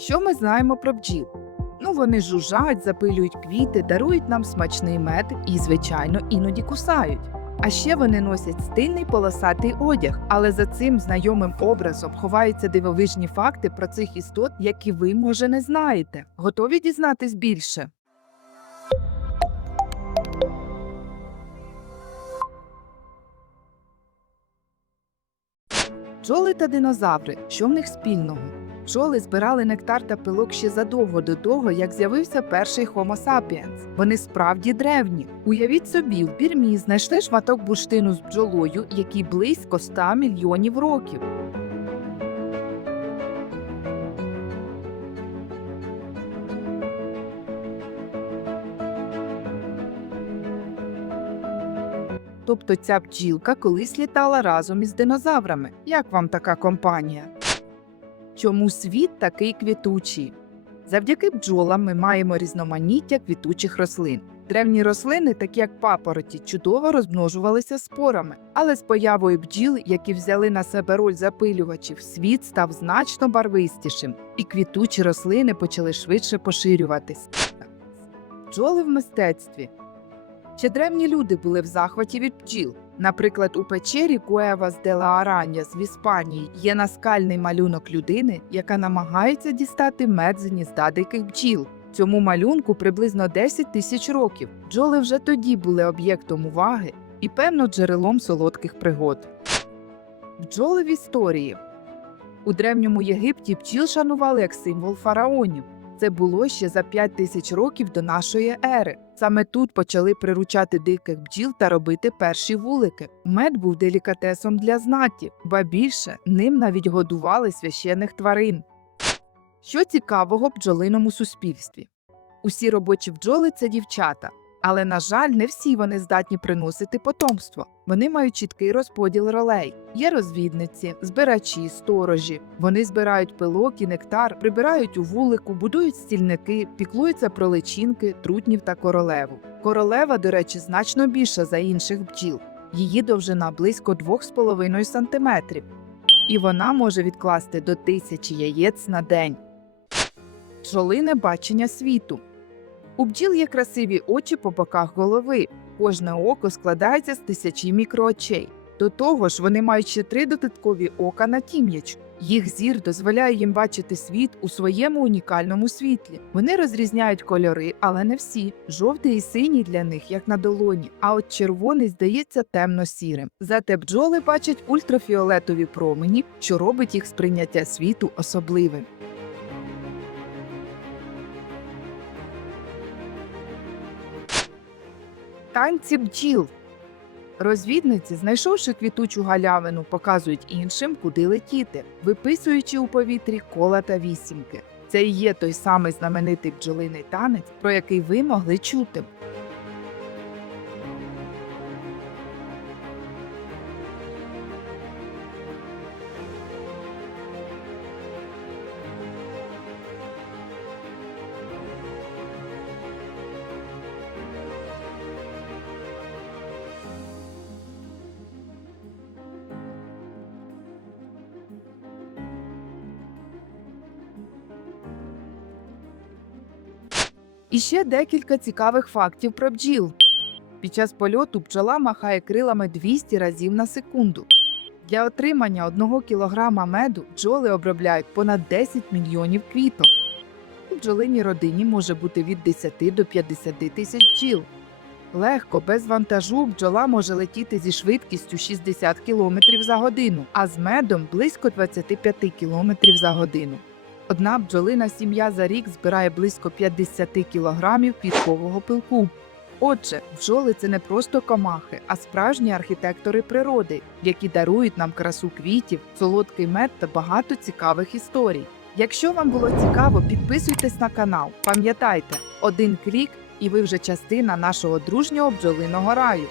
Що ми знаємо про бджіл? Ну, вони жужжать, запилюють квіти, дарують нам смачний мед і, звичайно, іноді кусають. А ще вони носять стильний полосатий одяг, але за цим знайомим образом ховаються дивовижні факти про цих істот, які ви, може, не знаєте. Готові дізнатись більше? Бджоли та динозаври. Що в них спільного? Бджоли збирали нектар та пилок ще задовго до того, як з'явився перший Homo sapiens. Вони справді древні. Уявіть собі, в Бірмі знайшли шматок бурштину з бджолою, який близько 100 мільйонів років. Тобто ця бджілка колись літала разом із динозаврами. Як вам така компанія? Чому світ такий квітучий? Завдяки бджолам ми маємо різноманіття квітучих рослин. Древні рослини, такі як папороті, чудово розмножувалися спорами. Але з появою бджіл, які взяли на себе роль запилювачів, світ став значно барвистішим, і квітучі рослини почали швидше поширюватись. Бджоли в мистецтві. Ще древні люди були в захваті від бджіл. Наприклад, у печері Куевас де ла Араньяс в Іспанії є наскальний малюнок людини, яка намагається дістати мед з гнізда диких бджіл. Цьому малюнку приблизно 10 тисяч років. Бджоли вже тоді були об'єктом уваги і, певно, джерелом солодких пригод. Бджоли в історії. У Древньому Єгипті бджіл шанували як символ фараонів. Це було ще за 5 тисяч років до нашої ери. Саме тут почали приручати диких бджіл та робити перші вулики. Мед був делікатесом для знаті, ба більше, ним навіть годували священних тварин. Що цікавого в бджолиному суспільстві? Усі робочі бджоли – це дівчата. Але, на жаль, не всі вони здатні приносити потомство. Вони мають чіткий розподіл ролей. Є розвідниці, збирачі, сторожі. Вони збирають пилок і нектар, прибирають у вулику, будують стільники, піклуються про личинки, трутнів та королеву. Королева, до речі, значно більша за інших бджіл. Її довжина близько 2,5 см. І вона може відкласти до 1000 яєць на день. Бджолине бачення світу. У бджіл є красиві очі по боках голови. Кожне око складається з 1000 мікроочей. До того ж, вони мають ще 3 додаткові ока на тім'ячку. Їх зір дозволяє їм бачити світ у своєму унікальному світлі. Вони розрізняють кольори, але не всі. Жовтий і синій для них, як на долоні, а от червоний здається темно-сірим. Зате бджоли бачать ультрафіолетові промені, що робить їх сприйняття світу особливим. Танці бджіл. Розвідниці, знайшовши квітучу галявину, показують іншим, куди летіти, виписуючи у повітрі кола та вісімки. Це і є той самий знаменитий бджолиний танець, про який ви могли чути. І ще декілька цікавих фактів про бджіл. Під час польоту бджола махає крилами 200 разів на секунду. Для отримання 1 кілограма меду бджоли обробляють понад 10 мільйонів квіток. У бджолиній родині може бути від 10 до 50 тисяч бджіл. Легко, без вантажу, бджола може летіти зі швидкістю 60 км за годину, а з медом – близько 25 км за годину. Одна бджолина сім'я за рік збирає близько 50 кілограмів квіткового пилку. Отже, бджоли – це не просто комахи, а справжні архітектори природи, які дарують нам красу квітів, солодкий мед та багато цікавих історій. Якщо вам було цікаво, підписуйтесь на канал. Пам'ятайте, один клік – і ви вже частина нашого дружнього бджолиного раю.